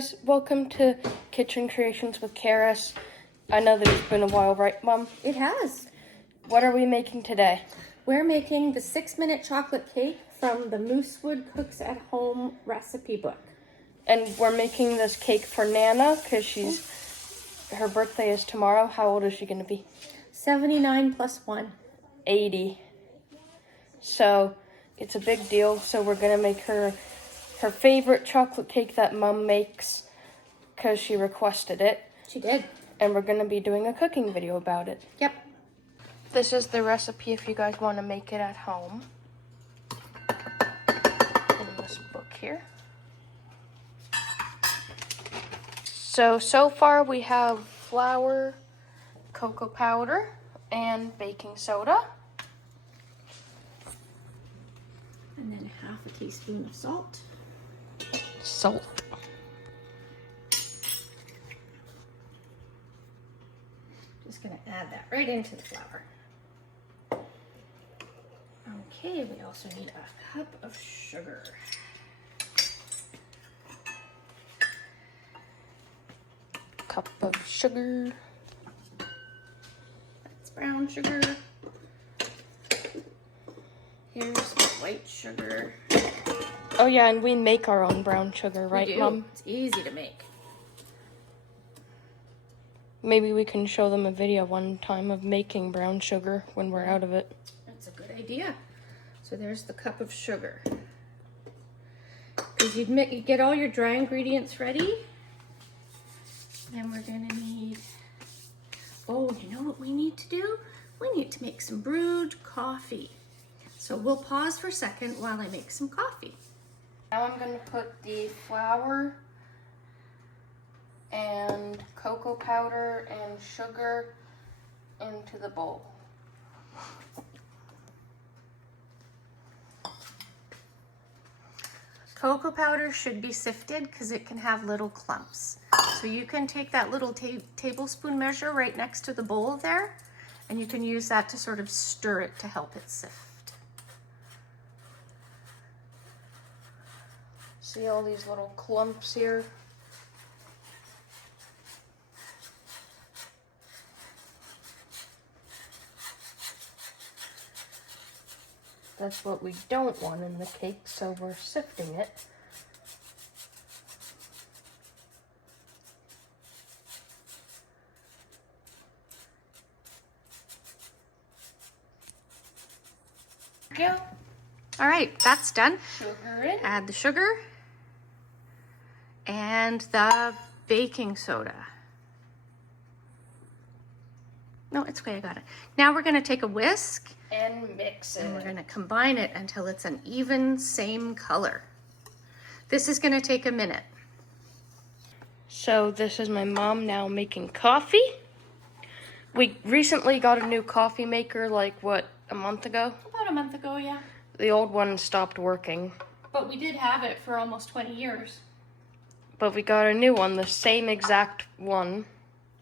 guys, welcome to Kitchen Creations with Carys. I know that it's been a while, right, Mom? It has. What are we making today? We're making the 6-minute chocolate cake from the Moosewood Cooks at Home recipe book. And we're making this cake for Nana because her birthday is tomorrow. How old is she going to be? 79 plus 1. 80. So it's a big deal. So we're going to make her favorite chocolate cake that Mom makes because she requested it. She did. And we're going to be doing a cooking video about it. Yep. This is the recipe if you guys want to make it at home. In this book here. So far we have flour, cocoa powder, and baking soda. And then half a teaspoon of salt. Salt. Just gonna add that right into the flour. Okay, we also need a cup of sugar. Cup of sugar. That's brown sugar. Here's my white sugar. Oh yeah, and we make our own brown sugar, right, we do. Mom? It's easy to make. Maybe we can show them a video one time of making brown sugar when we're out of it. That's a good idea. So there's the cup of sugar. Because you get all your dry ingredients ready. Then we're gonna need, oh, you know what we need to do? We need to make some brewed coffee. So we'll pause for a second while I make some coffee. Now I'm going to put the flour and cocoa powder and sugar into the bowl. Cocoa powder should be sifted because it can have little clumps. So you can take that little tablespoon measure right next to the bowl there, and you can use that to sort of stir it to help it sift. See all these little clumps here? That's what we don't want in the cake, so we're sifting it. Go. All right, that's done. Sugar in. Add the sugar and the baking soda. No, it's okay, I got it. Now we're gonna take a whisk And mix it. and we're gonna combine it until it's an even same color. This is gonna take a minute. So this is my mom now making coffee. We recently got a new coffee maker, like what, a month ago? About a month ago, yeah. The old one stopped working. But we did have it for almost 20 years. But we got a new one, the same exact one.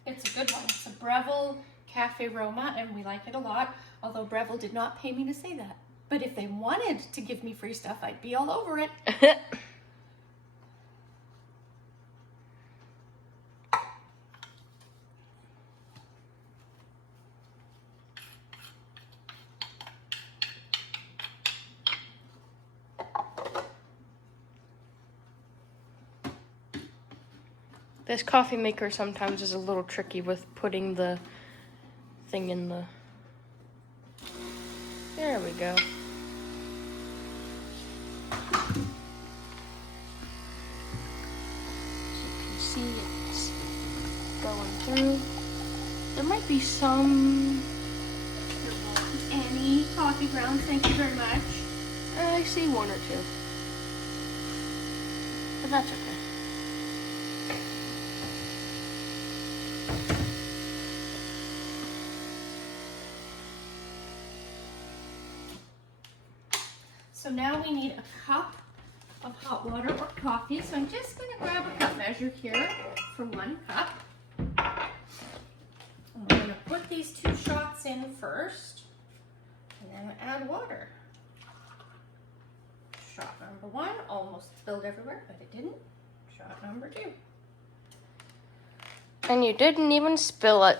It's a good one. It's a Breville Cafe Roma, and we like it a lot, although Breville did not pay me to say that. But if they wanted to give me free stuff, I'd be all over it. This coffee maker sometimes is a little tricky with putting the thing in the... There we go. As you can see, it's going through. There might be some... Any coffee grounds, thank you very much. I see one or two. But that's okay. So now we need a cup of hot water or coffee. So I'm just going to grab a cup measure here for 1 cup. I'm going to put these 2 shots in first, and then add water. Shot number 1, almost spilled everywhere, but it didn't. Shot number 2. And you didn't even spill it.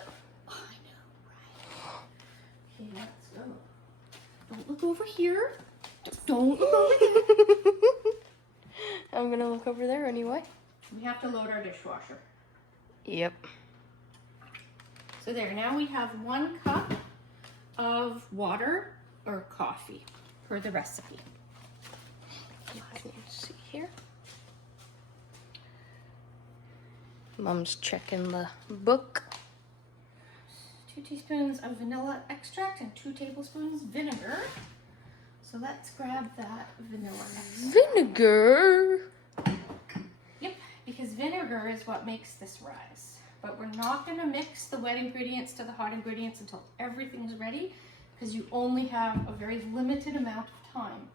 I know, right? Okay, let's go. Don't look over here. Don't look over there. I'm gonna look over there anyway. We have to load our dishwasher. Yep. So there, now we have 1 cup of water or coffee per the recipe. You can see here. Mom's checking the book. 2 teaspoons of vanilla extract and 2 tablespoons vinegar. So let's grab that vanilla extract. Vinegar? Yep, because vinegar is what makes this rise. But we're not going to mix the wet ingredients to the hot ingredients until everything's ready, because you only have a very limited amount of time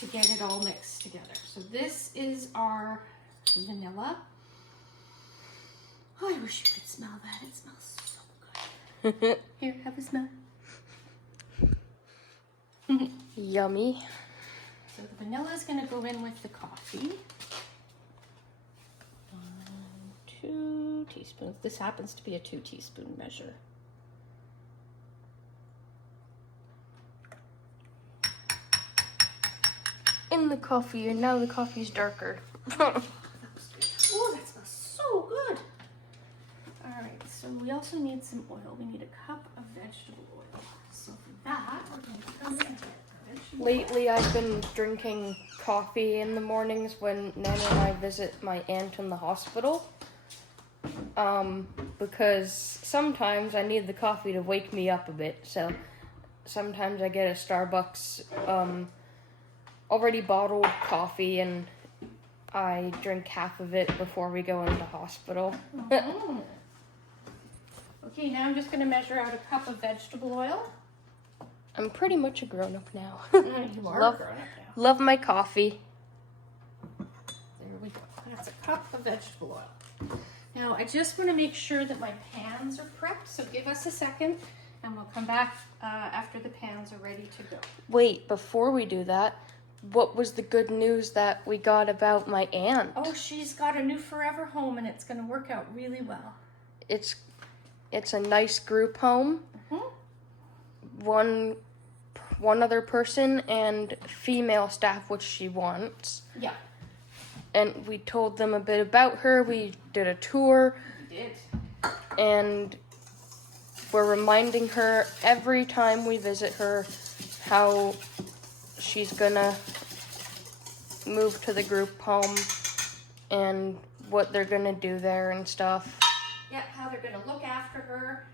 to get it all mixed together. So this is our vanilla. Oh, I wish you could smell that. It smells so good. Here, have a smell. Yummy. So the vanilla is going to go in with the coffee. 2 teaspoons. This happens to be a 2 teaspoon measure. In the coffee, and now the coffee's darker. That was good. Oh, that smells so good. All right, so we also need some oil. We need a cup of vegetable oil. So for that, we're going to come in and get our vegetable oil. Lately, I've been drinking coffee in the mornings when Nana and I visit my aunt in the hospital. Because sometimes I need the coffee to wake me up a bit. So sometimes I get a Starbucks already bottled coffee, and I drink half of it before we go into hospital. Oh. Okay, now I'm just going to measure out a cup of vegetable oil. I'm pretty much a grown-up now. You are Love- grown up now. Love my coffee. There we go. That's a cup of vegetable oil. Now, I just want to make sure that my pans are prepped, so give us a second, and we'll come back after the pans are ready to go. Wait, before we do that, what was the good news that we got about my aunt? Oh, she's got a new forever home, and it's going to work out really well. It's a nice group home. Mm-hmm. One other person and female staff, which she wants. Yeah, And we told them a bit about her. We did a tour, we did. and we're reminding her every time we visit her how she's gonna move to the group home and what they're gonna do there and stuff. Yeah, how they're going to look after her.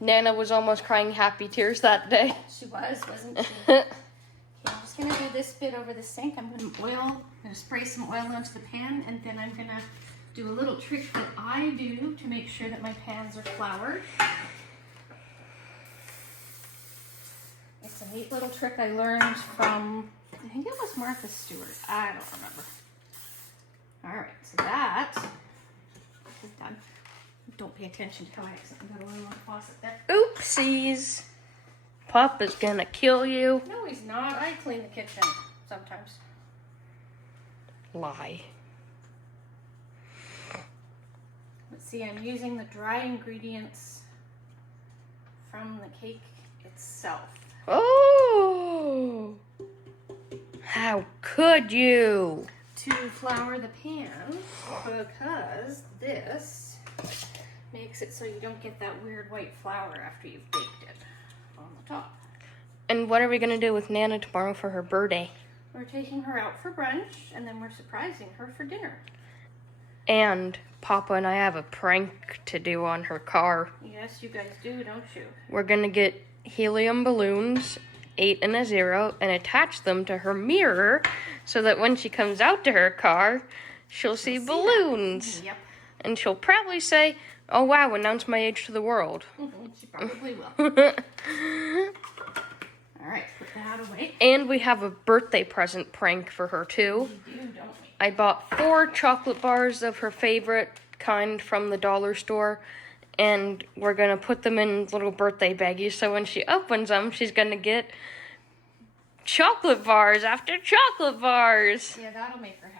Nana was almost crying happy tears that day. She wasn't she? Okay, I'm just going to do this bit over the sink. I'm going to spray some oil onto the pan, and then I'm going to do a little trick that I do to make sure that my pans are floured. It's a neat little trick I learned from, I think it was Martha Stewart. I don't remember. All right, so that is done. Don't pay attention to how I accidentally got oil on the faucet there. Oopsies. Papa's gonna kill you. No, he's not. I clean the kitchen sometimes. Lie. Let's see, I'm using the dry ingredients from the cake itself. Oh! How could you? To flour the pan, because this makes it so you don't get that weird white flour after you've baked it on the top. And what are we gonna do with Nana tomorrow for her birthday? We're taking her out for brunch, and then we're surprising her for dinner. And Papa and I have a prank to do on her car. Yes, you guys do, don't you? We're gonna get helium balloons, 8 and a 0, and attach them to her mirror so that when she comes out to her car, she'll see balloons. Yep. And she'll probably say, "Oh wow, announce my age to the world." She probably will. All right, put that away. And we have a birthday present prank for her too. We do, don't we? I bought 4 chocolate bars of her favorite kind from the dollar store, and we're gonna put them in little birthday baggies, so when she opens them, she's gonna get chocolate bars after chocolate bars. Yeah, that'll make her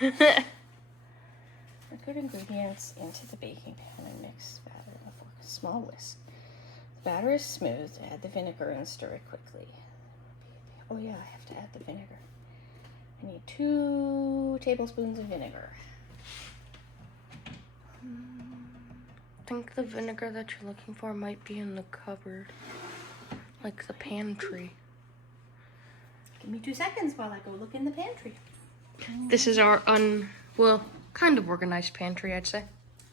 happy. liquid ingredients into the baking pan and mix the batter in a fork. A small whisk. The batter is smooth. Add the vinegar and stir it quickly. Oh yeah, I have to add the vinegar. I need 2 tablespoons of vinegar. I think the vinegar that you're looking for might be in the cupboard, like the pantry. Give me 2 seconds while I go look in the pantry. This is our kind of organized pantry, I'd say.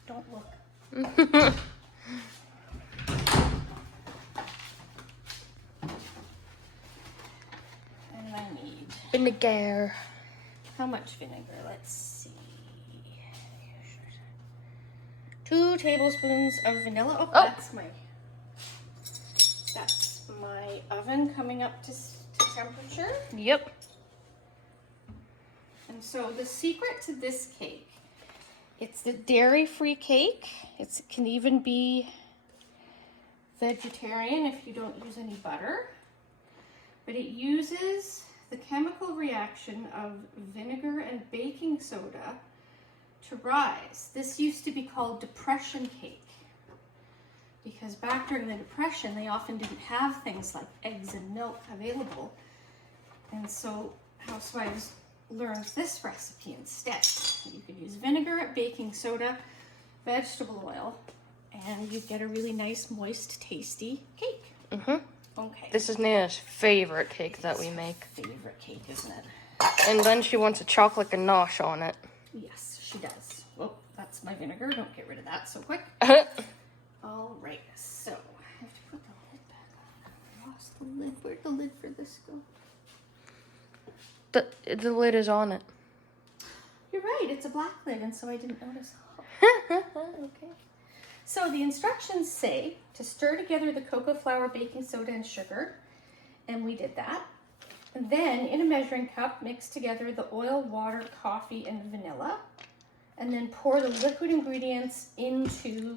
Don't look. And I need Vinegar. how much vinegar? Let's see. 2 tablespoons of vanilla. Oh, that's my oven coming up to temperature. Yep. And so the secret to this cake, it's the dairy-free cake. It can even be vegetarian if you don't use any butter. But it uses the chemical reaction of vinegar and baking soda to rise. This used to be called depression cake because back during the Depression, they often didn't have things like eggs and milk available. And so housewives learned this recipe instead. You could use vinegar, baking soda, vegetable oil, and you get a really nice, moist, tasty cake. Okay. This is Nana's favorite cake that we make. Favorite cake, isn't it? And then she wants a chocolate ganache on it. Yes, she does. Well, that's my vinegar. Don't get rid of that so quick. All right, so I have to put the lid back on. I lost the lid. Where'd the lid for this go? The lid is on it. You're right, it's a black lid, and so I didn't notice. Okay. So the instructions say to stir together the cocoa flour, baking soda, and sugar, and we did that. And then in a measuring cup, mix together the oil, water, coffee, and vanilla, and then pour the liquid ingredients into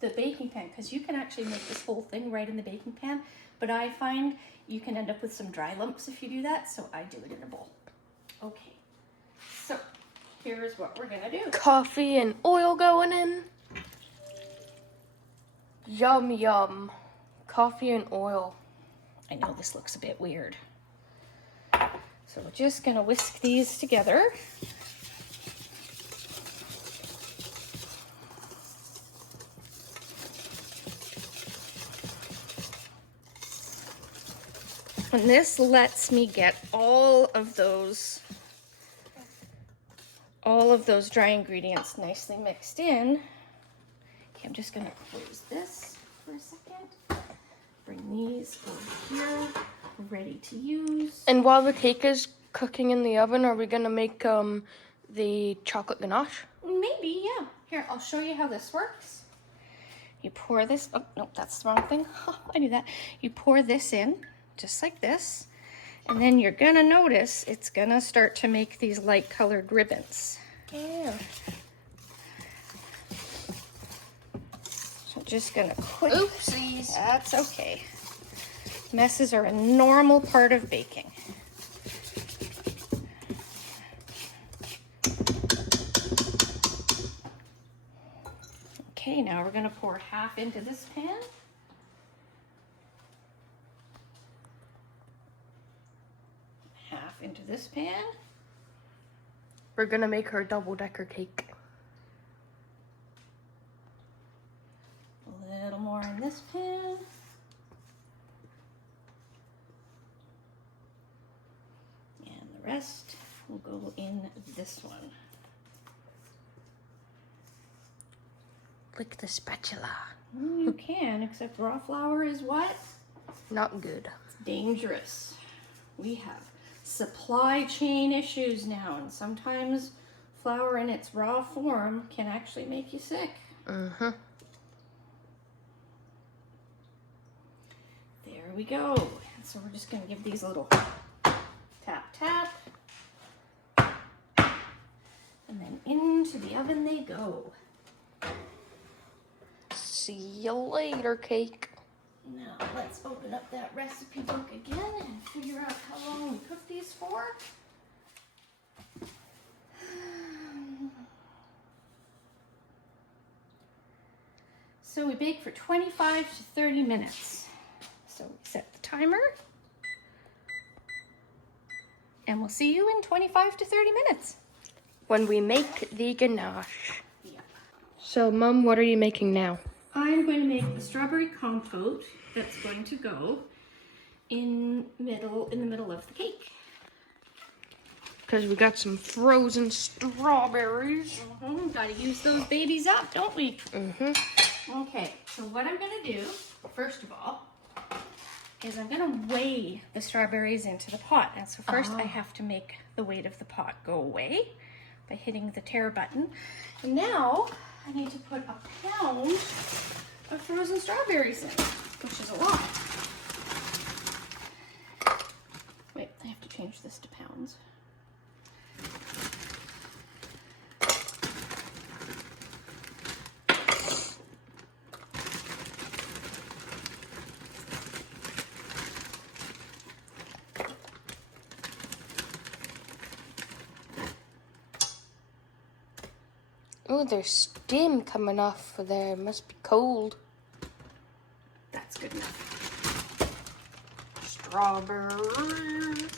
the baking pan, because you can actually make this whole thing right in the baking pan, but I find you can end up with some dry lumps if you do that, so I do it in a bowl. Okay, so here's what we're gonna do. Coffee and oil going in. Yum, yum. Coffee and oil. I know this looks a bit weird. So we're just gonna whisk these together. And this lets me get all of those dry ingredients nicely mixed in. Okay, I'm just gonna close this for a second. Bring these over here, ready to use. And while the cake is cooking in the oven, are we gonna make the chocolate ganache? Maybe, yeah. Here, I'll show you how this works. You pour this, oh, no, that's the wrong thing. Oh, I knew that. You pour this in, just like this. And then you're gonna notice it's gonna start to make these light colored ribbons. Yeah. So just gonna quick. Oopsies. That's okay. Messes are a normal part of baking. Okay, now we're gonna pour half into this pan. Half into this pan. We're gonna make her a double-decker cake. A little more in this pan. And the rest will go in this one. Lick the spatula. You can, except raw flour is what? Not good. It's dangerous. We have supply chain issues now, and sometimes flour in its raw form can actually make you sick. Mm-hmm. There we go. And so we're just going to give these a little tap, tap. And then into the oven they go. See you later, cake. Now let's open up that recipe book again and figure out how long we cook these for. So we bake for 25 to 30 minutes. So we set the timer. And we'll see you in 25 to 30 minutes. When we make the ganache. Yeah. So, Mom, what are you making now? I'm going to make the strawberry compote that's going to go in the middle of the cake. Because we got some frozen strawberries. Gotta use those babies up, don't we? Mm-hmm. Okay, so what I'm gonna do, first of all, is I'm gonna weigh the strawberries into the pot. And so first I have to make the weight of the pot go away by hitting the tare button. And now I need to put a pound of frozen strawberries in, which is a lot. Wait, I have to change this to pounds. Oh, there's steam coming off of there. It must be cold. That's good enough. Strawberries.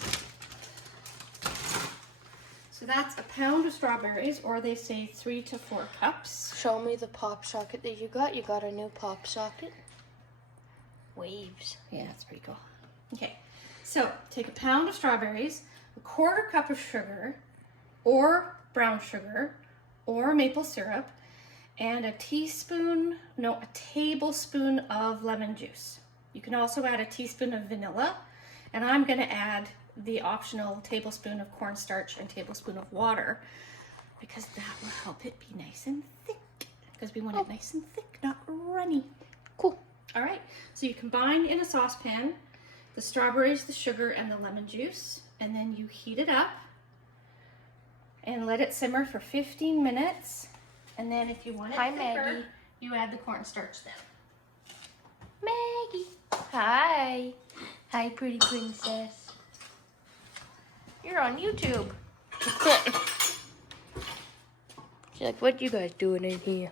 So that's a pound of strawberries, or they say 3 to 4 cups. Show me the pop socket that you got. You got a new pop socket. Waves. Yeah, that's pretty cool. Okay, so take a pound of strawberries, a quarter cup of sugar, or brown sugar, or maple syrup, and a tablespoon of lemon juice. You can also add a teaspoon of vanilla, and I'm gonna add the optional tablespoon of cornstarch and tablespoon of water, because that will help it be nice and thick, because we want it nice and thick, not runny. Cool. All right, so you combine in a saucepan the strawberries, the sugar, and the lemon juice, and then you heat it up and let it simmer for 15 minutes. And then if you want it thicker, Maggie. you add the cornstarch then. Maggie. Hi. Hi, pretty princess. You're on YouTube. She's like, what you guys doing in here?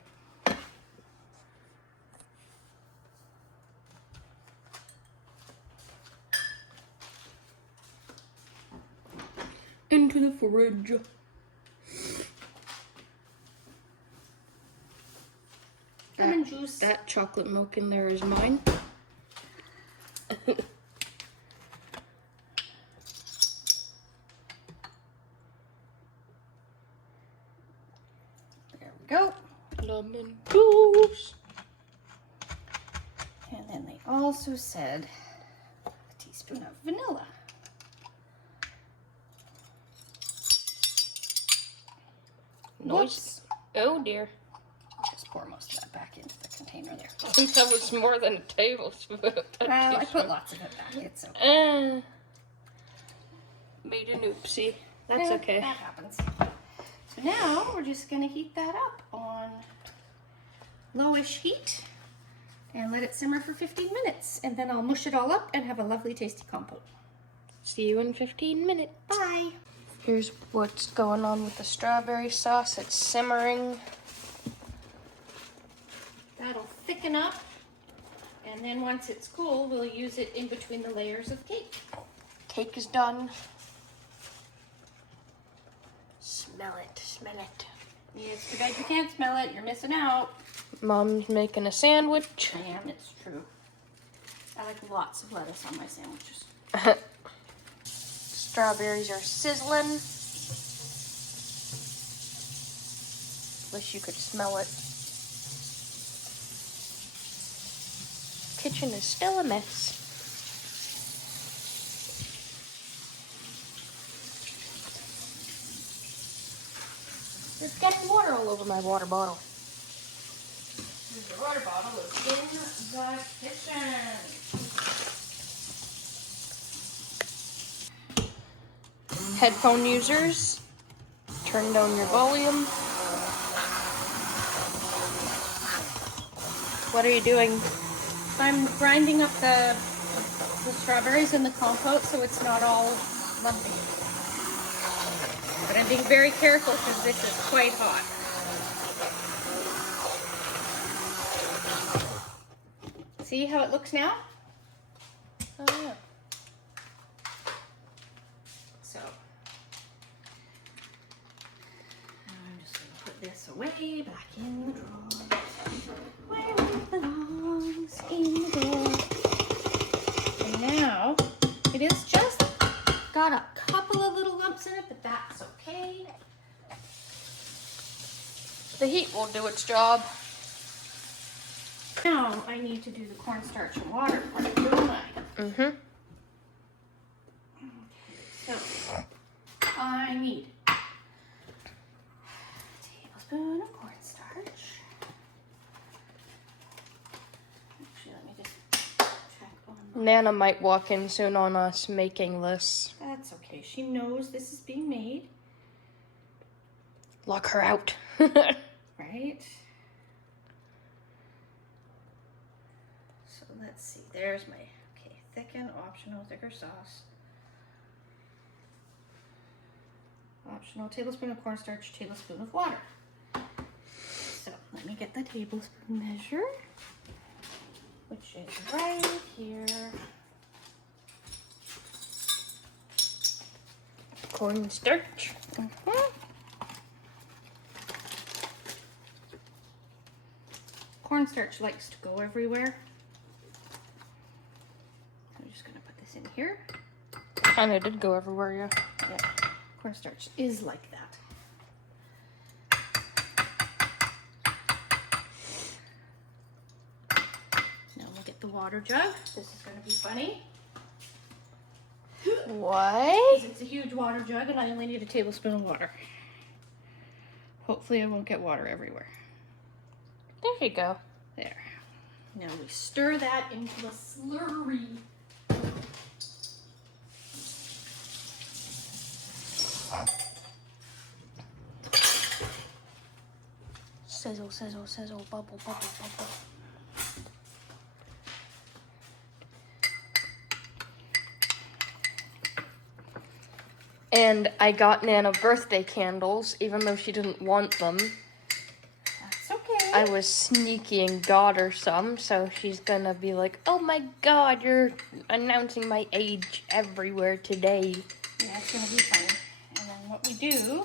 Into the fridge. Lemon juice. That chocolate milk in there is mine. There we go. Lemon juice. And then they also said a teaspoon of vanilla. Nice. Oh dear. Just pour most of that back into the container there. I think that was more than a tablespoon. Well, I put lots of it back. It's okay. Made an oopsie. That's Yeah, okay. That happens. So now we're just going to heat that up on lowish heat and let it simmer for 15 minutes. And then I'll mush it all up and have a lovely tasty compote. See you in 15 minutes. Bye. Here's what's going on with the strawberry sauce. It's simmering. That'll thicken up. And then once it's cool, we'll use it in between the layers of cake. Cake is done. Smell it, smell it. Yeah, it's too bad you can't smell it. You're missing out. Mom's making a sandwich. I am, it's true. I like lots of lettuce on my sandwiches. Strawberries are sizzling. Wish you could smell it. Kitchen is still a mess. There's getting water all over my water bottle. The water bottle is in the kitchen. Headphone users, turn down your volume. What are you doing? I'm grinding up the strawberries in the compote so it's not all lumpy. But I'm being very careful because this is quite hot. See how it looks now? Oh, yeah. So, I'm just going to put this away back in the drawer. Where it belongs, in the drawer. And now, it is just got a couple of little lumps in it, but that's okay. The heat will do its job. Now I need to do the cornstarch and water part, don't I? Mm-hmm. So I need a tablespoon of cornstarch. Actually, let me just check on. Nana might walk in soon on us making this. That's okay. She knows this is being made, Lock her out. right? So let's see. There's my thicken, optional, thicker sauce. Optional, tablespoon of cornstarch, tablespoon of water. So let me get the tablespoon measure, which is right here. Cornstarch. Cornstarch likes to go everywhere. I'm just gonna put this in here. Kinda did go everywhere, yeah. Yeah, cornstarch is like that. Now we'll get the water jug. This is gonna be funny. What? It's a huge water jug and I only need a tablespoon of water. Hopefully I won't get water everywhere. There you go. There. Now we stir that into a slurry. Sizzle, sizzle, sizzle, bubble, bubble, bubble. And I got Nana birthday candles, even though she didn't want them. That's okay. I was sneaky and got her some, so she's gonna be like, oh my god, you're announcing my age everywhere today. Yeah, it's gonna be funny. And then what we do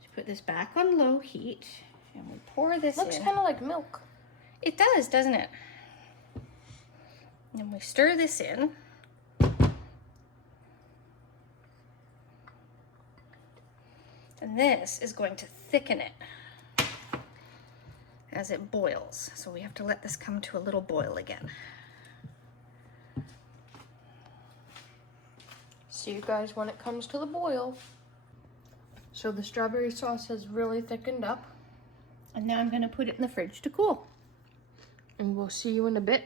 is put this back on low heat and we pour this Looks in. kind of like milk. It does, doesn't it? And we stir this in. And this is going to thicken it as it boils. So we have to let this come to a little boil again. See you guys when it comes to the boil. So the strawberry sauce has really thickened up. And now I'm going to put it in the fridge to cool. And we'll see you in a bit.